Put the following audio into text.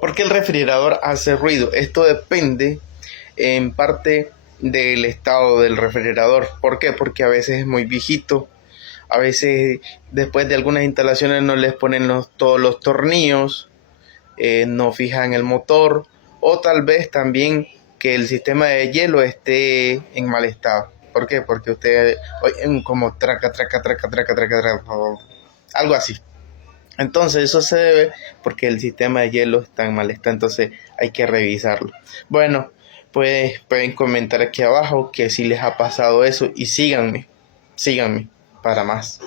¿Por qué el refrigerador hace ruido? Esto depende en parte del estado del refrigerador. ¿Por qué? Porque a veces es muy viejito, a veces después de algunas instalaciones no les ponen todos los tornillos, no fijan el motor, o tal vez también que el sistema de hielo esté en mal estado. ¿Por qué? Porque usted oye como traca, traca, traca, traca, traca, traca, algo así. Entonces eso se debe porque el sistema de hielo está en mal estado, entonces hay que revisarlo. Bueno, pues pueden comentar aquí abajo que si les ha pasado eso y síganme para más.